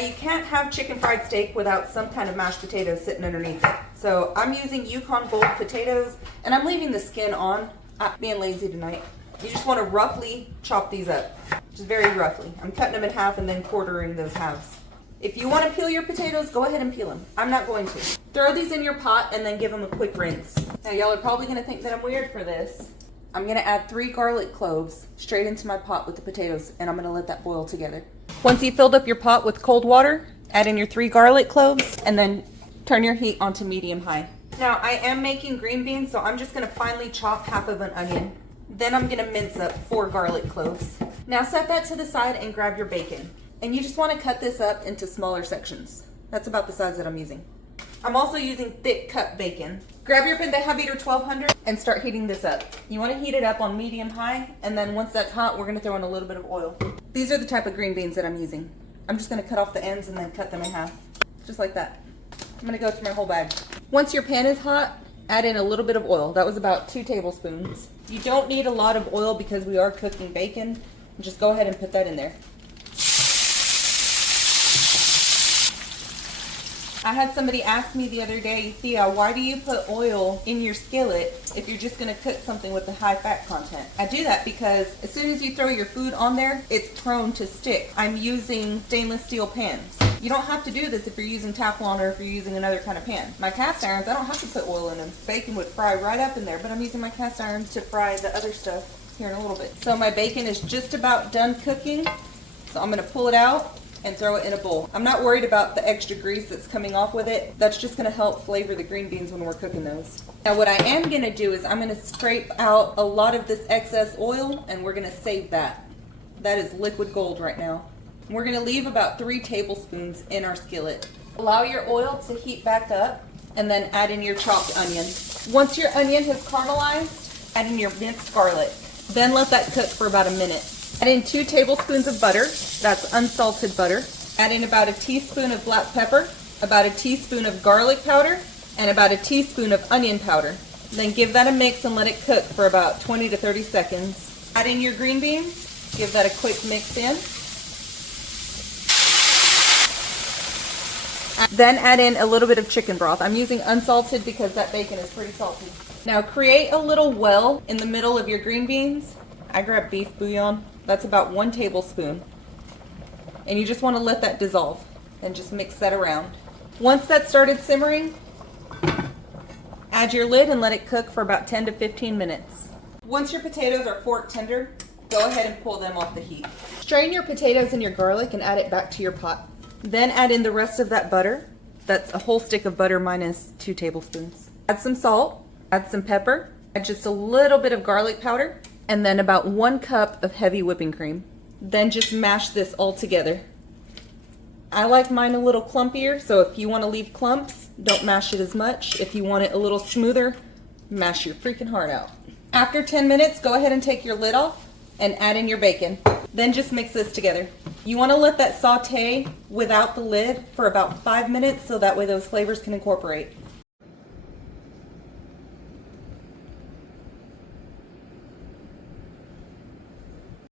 you can't have chicken fried steak without some kind of mashed potatoes sitting underneath it. So I'm using Yukon Gold potatoes, and I'm leaving the skin on. I'm being lazy tonight. You just want to roughly chop these up, just very roughly. I'm cutting them in half and then quartering those halves. If you want to peel your potatoes, go ahead and peel them. I'm not going to. Throw these in your pot and then give them a quick rinse. Now y'all are probably going to think that I'm weird for this. I'm going to add 3 garlic cloves straight into my pot with the potatoes, and I'm going to let that boil together. Once you filled up your pot with cold water, add in your 3 garlic cloves and then turn your heat onto medium-high. Now I am making green beans, so I'm just going to finely chop half of an onion. Then I'm going to mince up 4 garlic cloves. Now set that to the side and grab your bacon. And you just want to cut this up into smaller sections. That's about the size that I'm using. I'm also using thick cut bacon. Grab your Pendeja Beater 1200 and start heating this up. You want to heat it up on medium-high, and then once that's hot, we're going to throw in a little bit of oil. These are the type of green beans that I'm using. I'm just going to cut off the ends and then cut them in half, just like that. I'm going to go through my whole bag. Once your pan is hot, add in a little bit of oil. That was about 2 tablespoons. You don't need a lot of oil because we are cooking bacon. Just go ahead and put that in there. I had somebody ask me the other day, Thea, why do you put oil in your skillet if you're just going to cook something with a high fat content? I do that because as soon as you throw your food on there, it's prone to stick. I'm using stainless steel pans. You don't have to do this if you're using Teflon or if you're using another kind of pan. My cast irons, I don't have to put oil in them. Bacon would fry right up in there, but I'm using my cast irons to fry the other stuff here in a little bit. So my bacon is just about done cooking. So I'm going to pull it out and throw it in a bowl. I'm not worried about the extra grease that's coming off with it. That's just gonna help flavor the green beans when we're cooking those. Now what I am gonna do is I'm gonna scrape out a lot of this excess oil and we're gonna save that. That is liquid gold right now. And we're gonna leave about 3 tablespoons in our skillet. Allow your oil to heat back up and then add in your chopped onion. Once your onion has caramelized, add in your minced garlic. Then let that cook for about a minute. Add in 2 tablespoons of butter, that's unsalted butter. Add in about a teaspoon of black pepper, about a teaspoon of garlic powder, and about a teaspoon of onion powder. Then give that a mix and let it cook for about 20 to 30 seconds. Add in your green beans, give that a quick mix in. Then add in a little bit of chicken broth. I'm using unsalted because that bacon is pretty salty. Now create a little well in the middle of your green beans. I grab beef bouillon. That's about 1 tablespoon. And you just want to let that dissolve and just mix that around. Once that started simmering, add your lid and let it cook for about 10 to 15 minutes. Once your potatoes are fork tender, go ahead and pull them off the heat. Strain your potatoes and your garlic and add it back to your pot. Then add in the rest of that butter. That's a whole stick of butter minus 2 tablespoons. Add some salt, add some pepper, add just a little bit of garlic powder, and then about 1 cup of heavy whipping cream. Then just mash this all together. I like mine a little clumpier, so if you want to leave clumps, don't mash it as much. If you want it a little smoother, mash your freaking heart out. After 10 minutes, go ahead and take your lid off and add in your bacon. Then just mix this together. You want to let that saute without the lid for about 5 minutes so that way those flavors can incorporate.